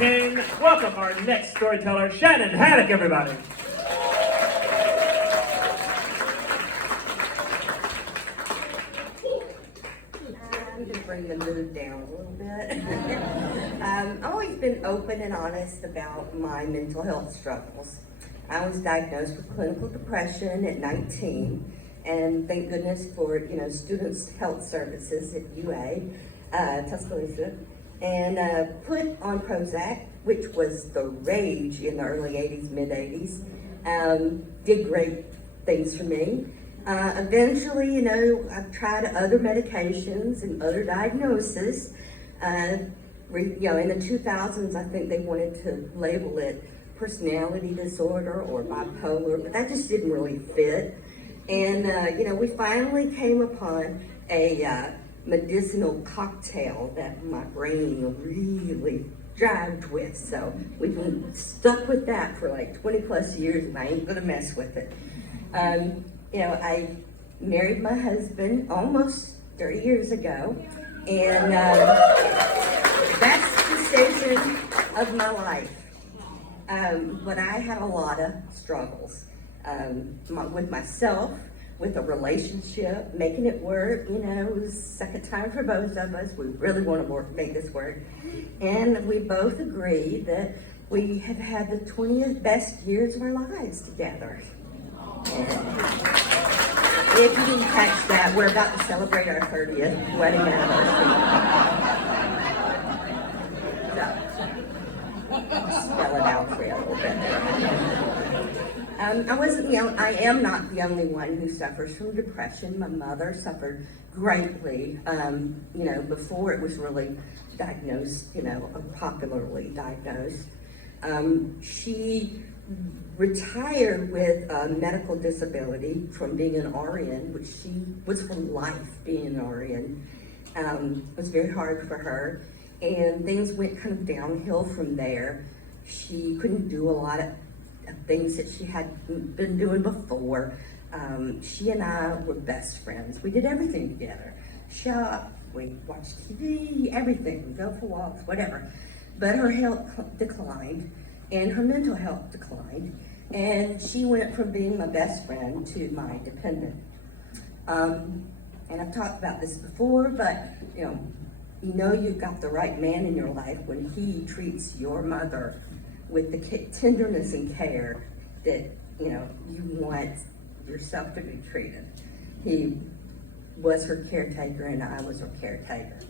King. Welcome our next storyteller, Shannon Haddock, everybody. I'm going to bring the mood down a little bit. I've always been open and honest about my mental health struggles. I was diagnosed with clinical depression at 19, and thank goodness for Students Health Services at UA, Tuscaloosa, and put on Prozac, which was the rage in the early 80s, mid 80s. Did great things for me. Eventually, I've tried other medications and other diagnoses. In the 2000s, I think they wanted to label it personality disorder or bipolar, but that just didn't really fit. And, we finally came upon a medicinal cocktail that my brain really jived with. So we've been stuck with that for like 20 plus years, and I ain't gonna mess with it. I married my husband almost 30 years ago, and that's the station of my life. But I had a lot of struggles with myself, with a relationship, making it work. It was the second time for both of us. We really want to make this work. And we both agreed that we have had the 20th best years of our lives together. If you didn't catch that, we're about to celebrate our 30th wedding anniversary. So, spell it out for you a little bit. I am not the only one who suffers from depression. My mother suffered greatly, before it was really diagnosed, popularly diagnosed. She retired with a medical disability from being an RN, which she was for life being an RN. It was very hard for her, and things went kind of downhill from there. She couldn't do a lot of things that she had been doing before. She and I were best friends. We did everything together. Shop, we watched TV, everything. We go for walks, whatever. But her health declined, and her mental health declined, and she went from being my best friend to my dependent. And I've talked about this before, but you've got the right man in your life when he treats your mother with the tenderness and care that you want yourself to be treated. He was her caretaker, and I was her caretaker.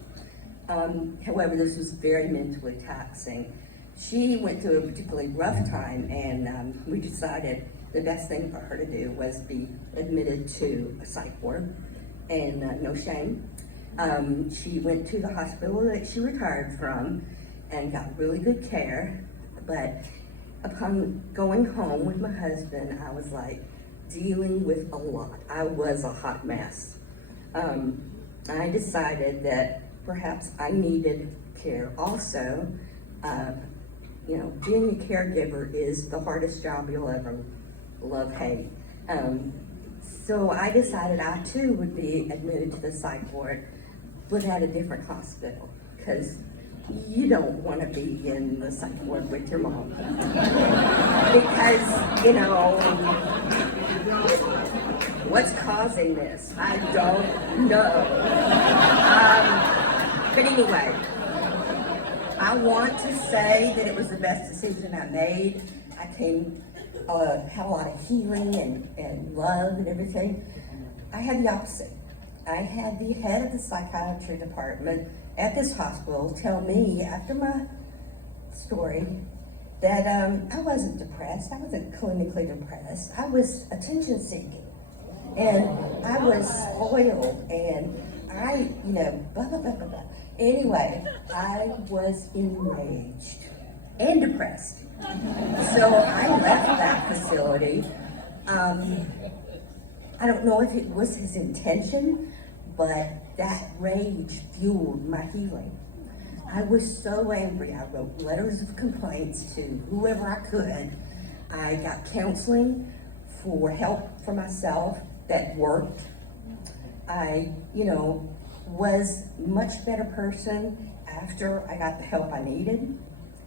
However, this was very mentally taxing. She went through a particularly rough time, and we decided the best thing for her to do was be admitted to a psych ward, and no shame. She went to the hospital that she retired from and got really good care, but upon going home with my husband, I was like dealing with a lot. I was a hot mess. I decided that perhaps I needed care also. Being a caregiver is the hardest job you'll ever love, hate. So I decided I too would be admitted to the psych ward, but at a different hospital, because you don't want to be in the psych ward with your mom. Because, what's causing this? I don't know. But anyway, I want to say that it was the best decision I made. I had a lot of healing and love and everything. I had the opposite. I had the head of the psychiatry department at this hospital tell me after my story that I wasn't depressed. I wasn't clinically depressed. I was attention seeking, and I was spoiled, and I, blah, blah, blah, blah, blah. Anyway, I was enraged and depressed. So I left that facility. I don't know if it was his intention, but that rage fueled my healing. I was so angry. I wrote letters of complaints to whoever I could. I got counseling for help for myself that worked. I, was a much better person after I got the help I needed.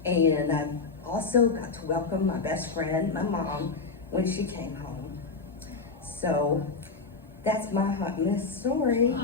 And I also got to welcome my best friend, my mom, when she came home. So that's my hot mess story.